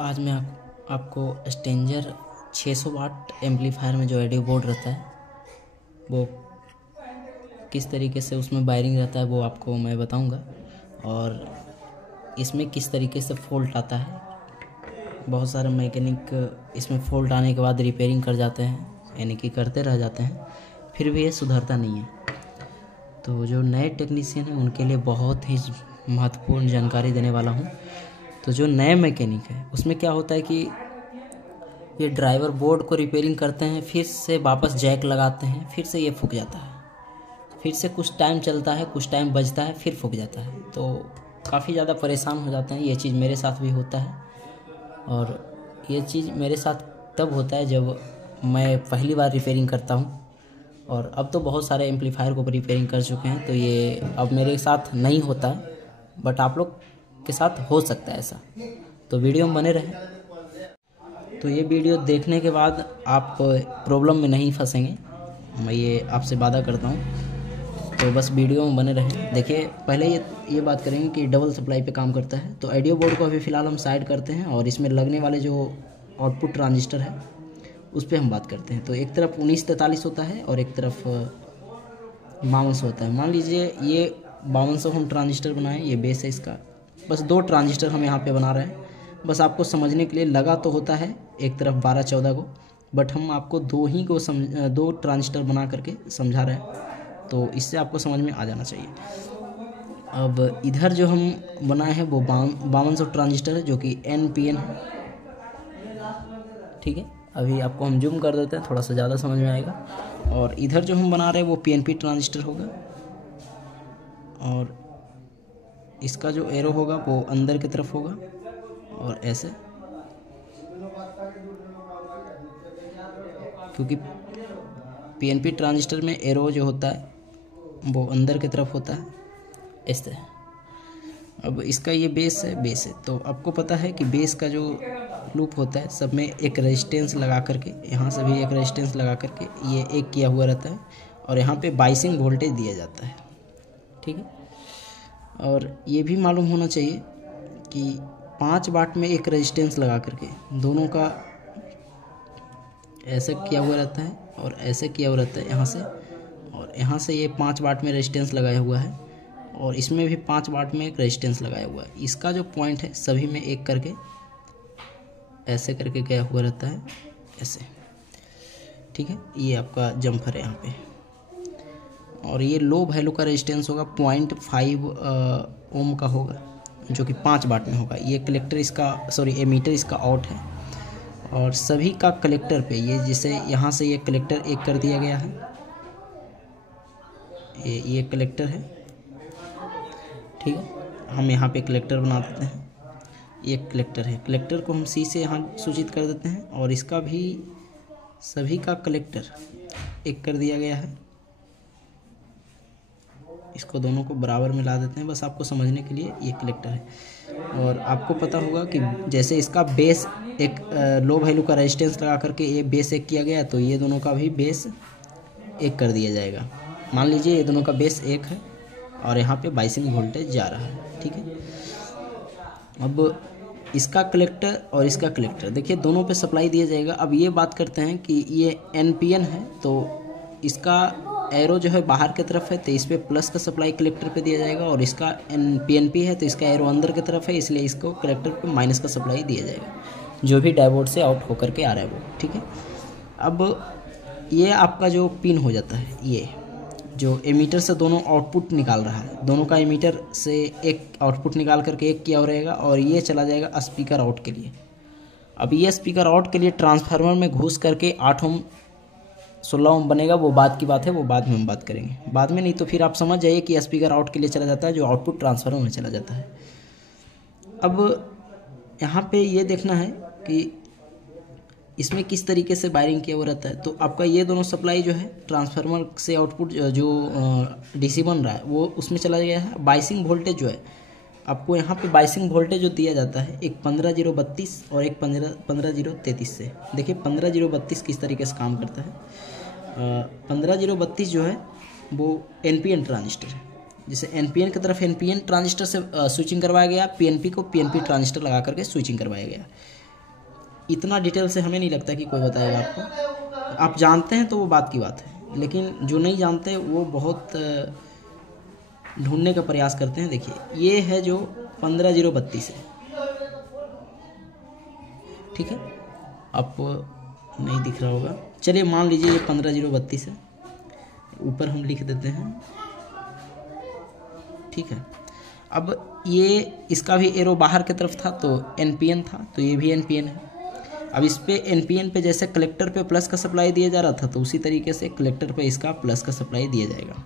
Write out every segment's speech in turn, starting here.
आज मैं आपको स्टेंजर 600 वाट एम्पलीफायर में जो ऑडियो बोर्ड रहता है वो किस तरीके से उसमें वायरिंग रहता है वो आपको मैं बताऊंगा, और इसमें किस तरीके से फॉल्ट आता है। बहुत सारे मैकेनिक इसमें फॉल्ट आने के बाद रिपेयरिंग कर जाते हैं, यानी कि करते रह जाते हैं, फिर भी ये सुधरता नहीं है। तो जो नए टेक्नीशियन हैं उनके लिए बहुत ही महत्वपूर्ण जानकारी देने वाला हूँ। तो जो नए मैकेनिक है उसमें क्या होता है कि ये ड्राइवर बोर्ड को रिपेयरिंग करते हैं, फिर से वापस जैक लगाते हैं, फिर से ये फूक जाता है, फिर से कुछ टाइम चलता है, कुछ टाइम बजता है, फिर फूक जाता है। तो काफ़ी ज़्यादा परेशान हो जाते हैं। ये चीज़ मेरे साथ भी होता है, और ये चीज़ मेरे साथ तब होता है जब मैं पहली बार रिपेयरिंग करता हूँ, और अब तो बहुत सारे एम्पलीफायर को रिपेयरिंग कर चुके हैं, तो ये अब मेरे साथ नहीं होता है, बट आप लोग के साथ हो सकता है ऐसा। तो वीडियो में बने रहें। तो ये वीडियो देखने के बाद आप प्रॉब्लम में नहीं फंसेंगे, मैं ये आपसे वादा करता हूँ। तो बस वीडियो में बने रहें। देखिए, पहले ये बात करेंगे कि डबल सप्लाई पे काम करता है। तो ऑडियो बोर्ड को अभी फ़िलहाल हम साइड करते हैं, और इसमें लगने वाले जो आउटपुट ट्रांजिस्टर है उस पर हम बात करते हैं। तो एक तरफ 1943 होता है और एक तरफ 5200 होता है। मान लीजिए ये 5200 हम ट्रांजिस्टर बनाएं, ये बेस है इसका। बस 2 ट्रांजिस्टर हम यहाँ पे बना रहे हैं, बस आपको समझने के लिए। लगा तो होता है एक तरफ 12-14 को, बट हम आपको 2 ट्रांजिस्टर बना करके समझा रहे हैं, तो इससे आपको समझ में आ जाना चाहिए। अब इधर जो हम बनाए हैं वो 5200 ट्रांजिस्टर है, जो कि NPN है। ठीक है, अभी आपको हम जूम कर देते हैं, थोड़ा सा ज़्यादा समझ में आएगा। और इधर जो हम बना रहे हैं वो PNP ट्रांजिस्टर होगा, और इसका जो एरो होगा वो अंदर की तरफ होगा, और ऐसे, क्योंकि PNP ट्रांजिस्टर में एरो जो होता है वो अंदर की तरफ होता है, ऐसे। अब इसका ये बेस है। तो आपको पता है कि बेस का जो लूप होता है सब में एक रेजिस्टेंस लगा करके, यहाँ से भी एक रेजिस्टेंस लगा करके ये एक किया हुआ रहता है, और यहाँ पे बाइसिंग वोल्टेज दिया जाता है। ठीक है, और ये भी मालूम होना चाहिए कि 5 वाट में एक रेजिस्टेंस लगा करके दोनों का ऐसे किया हुआ रहता है और ऐसे किया हुआ रहता है यहाँ से, और यहाँ से ये 5 वाट में रेजिस्टेंस लगाया हुआ है, और इसमें भी 5 वाट में एक रेजिस्टेंस लगाया हुआ है। इसका जो पॉइंट है सभी में एक करके ऐसे करके गया हुआ रहता है, ऐसे। ठीक है, ये आपका जम्फर है यहाँ पे, और ये लो वैल्यू का रेजिस्टेंस होगा 0.5 ओम का होगा, जो कि 5 वाट में होगा। ये कलेक्टर इसका, एमीटर इसका आउट है, और सभी का कलेक्टर पे ये, जैसे यहाँ से ये कलेक्टर एक कर दिया गया है, ये कलेक्टर है। ठीक है, हम यहाँ पे कलेक्टर बना देते हैं, ये कलेक्टर है। कलेक्टर को हम C से यहाँ सूचित कर देते हैं, और इसका भी सभी का कलेक्टर एक कर दिया गया है। इसको दोनों को बराबर में ला देते हैं, बस आपको समझने के लिए। ये कलेक्टर है, और आपको पता होगा कि जैसे इसका बेस एक लो वैल्यू का रेजिस्टेंस लगा करके ये बेस एक किया गया, तो ये दोनों का भी बेस एक कर दिया जाएगा। मान लीजिए ये दोनों का बेस एक है, और यहाँ पे बाइसिंग वोल्टेज जा रहा है। ठीक है, अब इसका कलेक्टर और इसका कलेक्टर, देखिए दोनों पे सप्लाई दिया जाएगा। अब ये बात करते हैं कि ये NPN है, तो इसका एरो जो है बाहर की तरफ है, तो इस पर प्लस का सप्लाई कलेक्टर पे दिया जाएगा, और इसका PNP है तो इसका एरो अंदर की तरफ है, इसलिए इसको कलेक्टर पे माइनस का सप्लाई दिया जाएगा, जो भी डायोड से आउट होकर के आ रहा है वो। ठीक है, अब ये आपका जो पिन हो जाता है, ये जो एमीटर से दोनों आउटपुट निकाल रहा है, दोनों का एमीटर से एक आउटपुट निकाल करके एक किया रहेगा, और ये चला जाएगा स्पीकर आउट के लिए। अब ये स्पीकर आउट के लिए ट्रांसफार्मर में घुस करके 8 ओम 16 ओम बनेगा, वो बाद की बात है, वो बाद में हम बात करेंगे। बाद में नहीं तो फिर आप समझ जाइए कि स्पीकर आउट के लिए चला जाता है, जो आउटपुट ट्रांसफार्मर में चला जाता है। अब यहाँ पे ये देखना है कि इसमें किस तरीके से वायरिंग किया हुआ रहता है। तो आपका ये दोनों सप्लाई जो है ट्रांसफार्मर से आउटपुट जो DC बन रहा है वो उसमें चला गया है। बाइसिंग वोल्टेज जो है आपको यहाँ पे बाइसिंग वोल्टेज जो दिया जाता है, एक 15032 और एक 15033 से। देखिए 15032 किस तरीके से काम करता है। 15032 जो है वो NPN ट्रांजिस्टर है, जैसे NPN की तरफ NPN ट्रांजिस्टर से स्विचिंग करवाया गया, PNP को PNP ट्रांजिस्टर लगा करके स्विचिंग करवाया गया। इतना डिटेल से हमें नहीं लगता कि कोई बताएगा आपको। आप जानते हैं तो वो बात की बात है, लेकिन जो नहीं जानते वो बहुत ढूंढने का प्रयास करते हैं। देखिए ये है जो 15032 है, ठीक है, आपको नहीं दिख रहा होगा, चलिए मान लीजिए ये 15032 है, ऊपर हम लिख देते हैं, ठीक है। अब ये इसका भी एरो बाहर की तरफ था तो NPN था, तो ये भी NPN है। अब इस पे NPN पे जैसे कलेक्टर पे प्लस का सप्लाई दिया जा रहा था, तो उसी तरीके से कलेक्टर पे इसका प्लस का सप्लाई दिया जाएगा।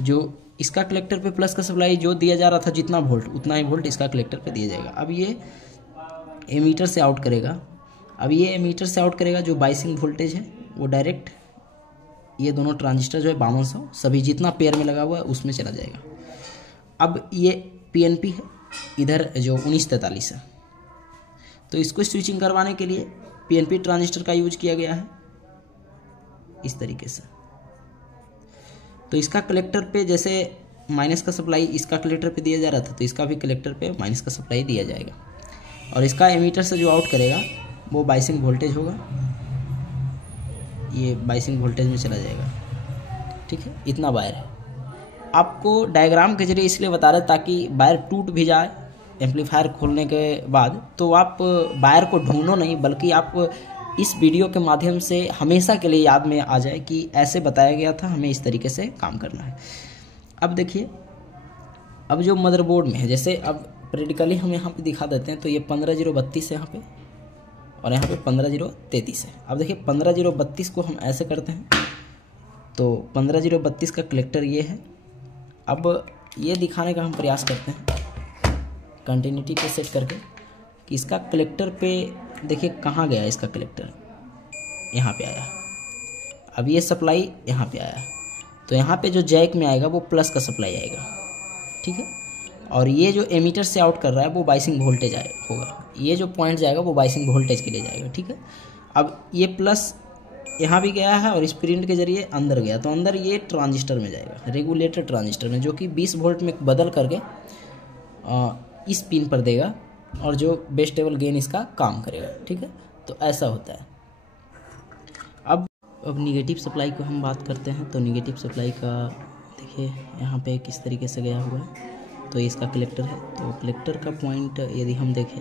जो इसका कलेक्टर पे प्लस का सप्लाई जो दिया जा रहा था जितना वोल्ट, उतना ही वोल्ट इसका कलेक्टर पे दिया जाएगा। अब ये एमीटर से आउट करेगा, अब ये एमीटर से आउट करेगा, जो बाइसिंग वोल्टेज है वो डायरेक्ट ये दोनों ट्रांजिस्टर जो है 5200 सभी जितना पेयर में लगा हुआ है उसमें चला जाएगा। अब ये PNP है, इधर जो 1943 है, तो इसको स्विचिंग करवाने के लिए PNP ट्रांजिस्टर का यूज किया गया है इस तरीके से। तो इसका कलेक्टर पे जैसे माइनस का सप्लाई इसका कलेक्टर पे दिया जा रहा था, तो इसका भी कलेक्टर पे माइनस का सप्लाई दिया जाएगा। और इसका एमीटर से जो आउट करेगा वो बाइसिंग वोल्टेज होगा, ये बाइसिंग वोल्टेज में चला जाएगा, ठीक है। इतना वायर है, आपको डायग्राम के जरिए इसलिए बता रहे ताकि वायर टूट भी जाए एम्पलीफायर खोलने के बाद, तो आप वायर को ढूंढो नहीं, बल्कि आप इस वीडियो के माध्यम से हमेशा के लिए याद में आ जाए कि ऐसे बताया गया था, हमें इस तरीके से काम करना है। अब देखिए, अब जो मदरबोर्ड में है, जैसे अब प्रैक्टिकली हम यहाँ पे दिखा देते हैं, तो ये 15032 है यहाँ पे, और यहाँ पे 15033 है। अब देखिए 15032 को हम ऐसे करते हैं, तो 15032 का कलेक्टर ये है। अब ये दिखाने का हम प्रयास करते हैं कंटिन्यूटी पे सेट करके कि इसका कलेक्टर पे देखिए कहाँ गया इसका कलेक्टर, यहाँ पे आया। अब ये सप्लाई यहाँ पे आया, तो यहाँ पे जो जैक में आएगा वो प्लस का सप्लाई आएगा, ठीक है। और ये जो एमीटर से आउट कर रहा है वो बाइसिंग वोल्टेज होगा, ये जो पॉइंट जाएगा वो बाइसिंग वोल्टेज के लिए जाएगा, ठीक है। अब ये प्लस यहाँ भी गया है और इस प्रिंट के जरिए अंदर गया, तो अंदर ये ट्रांजिस्टर में जाएगा, रेगुलेटर ट्रांजिस्टर में, जो कि 20 वोल्ट में बदल करके इस पिन पर देगा और जो बेस टेबल गेन इसका काम करेगा, ठीक है। तो ऐसा होता है। अब निगेटिव सप्लाई को हम बात करते हैं, तो निगेटिव सप्लाई का देखिए यहाँ पे किस तरीके से गया हुआ है, तो इसका कलेक्टर है, तो कलेक्टर का पॉइंट यदि हम देखें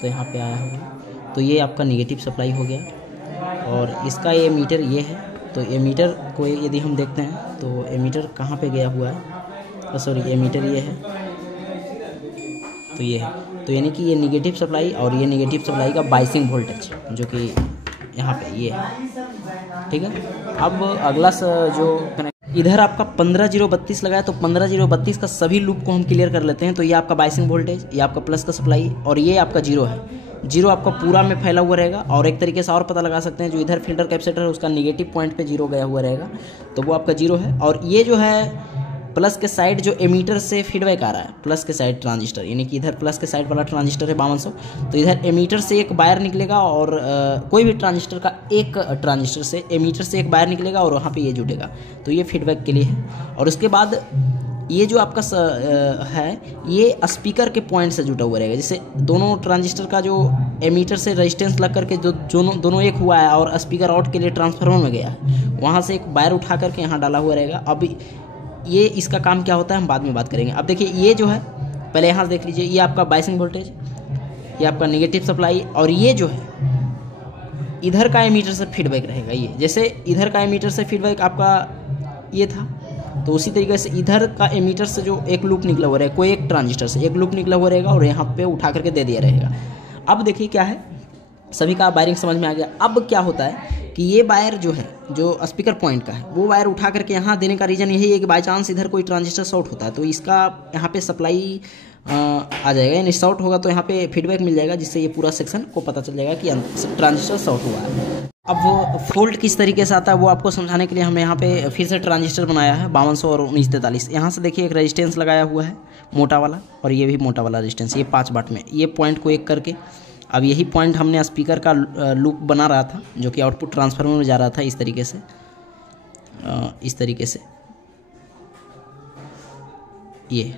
तो यहाँ पे आया हुआ, तो ये आपका निगेटिव सप्लाई हो गया। और इसका ये मीटर ये है, तो ये मीटर को यदि हम देखते हैं तो ये मीटर कहाँ पे गया हुआ है, सॉरी ये मीटर ये है, तो ये है, तो यानी कि ये निगेटिव सप्लाई और ये निगेटिव सप्लाई का बाइसिंग वोल्टेज जो कि यहाँ पे ये है, ठीक है। अब अगला जो इधर आपका 15032 लगाया, तो 15032 का सभी लूप को हम क्लियर कर लेते हैं। तो ये आपका बाइसिंग वोल्टेज, ये आपका प्लस का सप्लाई, और ये आपका जीरो है। जीरो आपका पूरा में फैला हुआ रहेगा। और एक तरीके से और पता लगा सकते हैं, जो इधर फिल्टर कैपेसिटर है उसका निगेटिव पॉइंट पे जीरो गया हुआ रहेगा, तो वो आपका जीरो है। और ये जो है प्लस के साइड जो एमीटर से फीडबैक आ रहा है, प्लस के साइड ट्रांजिस्टर, यानी कि इधर प्लस के साइड वाला ट्रांजिस्टर है 5200, तो इधर एमीटर से एक वायर निकलेगा और कोई भी ट्रांजिस्टर का एक ट्रांजिस्टर से एमीटर से एक वायर निकलेगा और वहाँ पे ये जुटेगा, तो ये फीडबैक के लिए है। और उसके बाद ये जो आपका है ये स्पीकर के पॉइंट से जुटा हुआ रहेगा। जैसे दोनों ट्रांजिस्टर का जो एमीटर से रेजिस्टेंस लग करके जो दोनों एक हुआ है और स्पीकर आउट के लिए ट्रांसफार्मर में गया है, वहाँ से एक वायर उठा करके यहाँ डाला हुआ रहेगा। अब ये इसका काम क्या होता है हम बाद में बात करेंगे। अब देखिए ये जो है, पहले यहाँ से देख लीजिए, ये आपका बाइसिंग वोल्टेज, ये आपका नेगेटिव सप्लाई, और ये जो है इधर का एमीटर से फीडबैक रहेगा। ये जैसे इधर का एमीटर से फीडबैक आपका ये था, तो उसी तरीके से इधर का एमीटर से जो एक लूप निकला हुआ रहेगा, कोई एक ट्रांजिस्टर से एक लूप निकला हुआ रहेगा और यहाँ पे उठा करके दे दिया रहेगा। अब देखिए क्या है, सभी का वायरिंग समझ में आ गया। अब क्या होता है कि ये वायर जो है, जो स्पीकर पॉइंट का है, वो वायर उठा करके यहाँ देने का रीज़न यही है कि बाई चांस इधर कोई ट्रांजिस्टर शॉर्ट होता है तो इसका यहाँ पे सप्लाई आ जाएगा, यानी शॉर्ट होगा तो यहाँ पे फीडबैक मिल जाएगा, जिससे ये पूरा सेक्शन को पता चल जाएगा कि ट्रांजिस्टर शॉर्ट हुआ है। अब वो फॉल्ट किस तरीके से आता है वो आपको समझाने के लिए हमने यहाँ पे फिर से ट्रांजिस्टर बनाया है 5200 और 1943। यहाँ से देखिए एक रेजिस्टेंस लगाया हुआ है मोटा वाला, और ये भी मोटा वाला रेजिस्टेंस, ये 5 वाट में, ये पॉइंट को एक करके अब यही पॉइंट हमने स्पीकर का लूप बना रहा था जो कि आउटपुट ट्रांसफार्मर में जा रहा था, इस तरीके से ये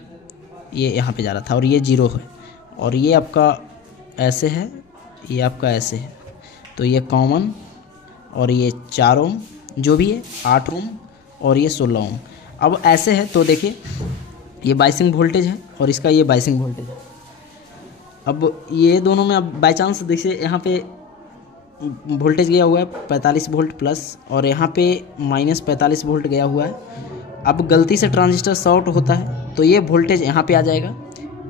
यहाँ पे जा रहा था और ये जीरो है, और ये आपका ऐसे है ये आपका ऐसे है, तो ये कॉमन और ये 4 ओम जो भी है 8 ओम और ये 16 ओम। अब ऐसे है तो देखिए ये बाइसिंग वोल्टेज है और इसका ये बाइसिंग वोल्टेज है। अब ये दोनों में अब बाई चांस देखिए यहाँ पे वोल्टेज गया हुआ है 45 वोल्ट प्लस और यहाँ पे -45 वोल्ट गया हुआ है। अब गलती से ट्रांजिस्टर शॉर्ट होता है तो ये वोल्टेज यहाँ पे आ जाएगा,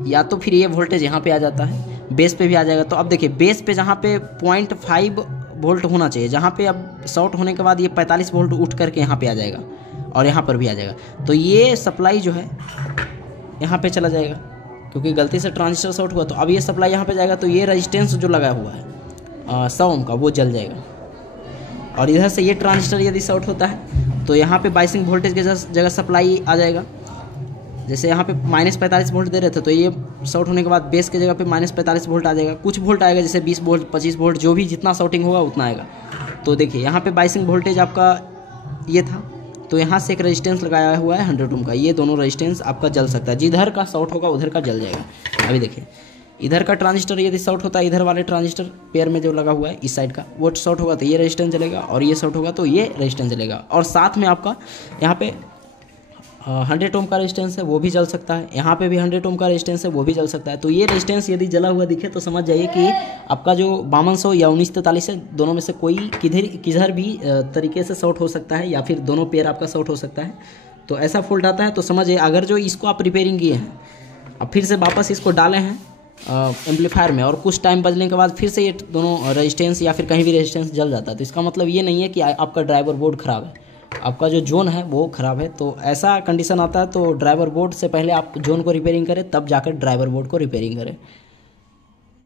या तो फिर ये वोल्टेज यहाँ पे आ जाता है, बेस पे भी आ जाएगा। तो अब देखिए बेस पे जहाँ पे 0.5 वोल्ट होना चाहिए, जहाँ पे अब शॉर्ट होने के बाद ये 45 वोल्ट उठ करके यहाँ पे आ जाएगा और यहाँ पर भी आ जाएगा। तो ये सप्लाई जो है यहाँ पे चला जाएगा क्योंकि गलती से ट्रांजिस्टर शॉर्ट हुआ। तो अब ये सप्लाई यहाँ पे जाएगा तो ये रेजिस्टेंस जो लगा हुआ है 100 ओम का वो जल जाएगा। और इधर से ये ट्रांजिस्टर यदि शॉर्ट होता है तो यहाँ पे बाइसिंग वोल्टेज के जगह सप्लाई आ जाएगा। जैसे यहाँ पे -45 वोल्ट दे रहे थे तो ये शॉर्ट होने के बाद बेस के जगह पे -45 वोल्ट आ जाएगा। कुछ वोल्ट आएगा जैसे 20 वोल्ट 25 वोल्ट जो भी जितना शॉर्टिंग होगा उतना आएगा। तो देखिए यहाँ पे बाइसिंग वोल्टेज आपका ये था, तो यहाँ से एक रेजिस्टेंस लगाया हुआ है 100 ओम का। ये दोनों रेजिस्टेंस आपका जल सकता है, जिधर का शॉर्ट होगा उधर का जल जाएगा। अभी देखिए इधर का ट्रांजिस्टर यदि शॉर्ट होता है, इधर वाले ट्रांजिस्टर पेयर में जो लगा हुआ है इस साइड का वो शॉर्ट होगा तो ये रेजिस्टेंस जलेगा और ये शॉर्ट होगा तो ये रेजिस्टेंस जलेगा। और साथ में आपका यहाँ पे 100 ओम का रेजिस्टेंस है वो भी जल सकता है, यहाँ पे भी 100 ओम का रेजिस्टेंस है वो भी जल सकता है। तो ये रेजिस्टेंस यदि जला हुआ दिखे तो समझ जाइए कि आपका जो 5200 या 1943 है, दोनों में से कोई किधर भी तरीके से शॉर्ट हो सकता है या फिर दोनों पेयर आपका शॉर्ट हो सकता है। तो ऐसा फॉल्ट आता है तो समझिए अगर जो इसको आप रिपेयरिंग किए हैं अब फिर से वापस इसको डाले हैं एम्पलीफायर में और कुछ टाइम बजने के बाद फिर से ये दोनों रेजिस्टेंस या फिर कहीं भी रेजिस्टेंस जल जाता है, तो इसका मतलब ये नहीं है कि आपका ड्राइवर बोर्ड ख़राब है, आपका जो जोन है वो ख़राब है। तो ऐसा कंडीशन आता है तो ड्राइवर बोर्ड से पहले आप जोन को रिपेयरिंग करें तब जाकर ड्राइवर बोर्ड को रिपेयरिंग करें।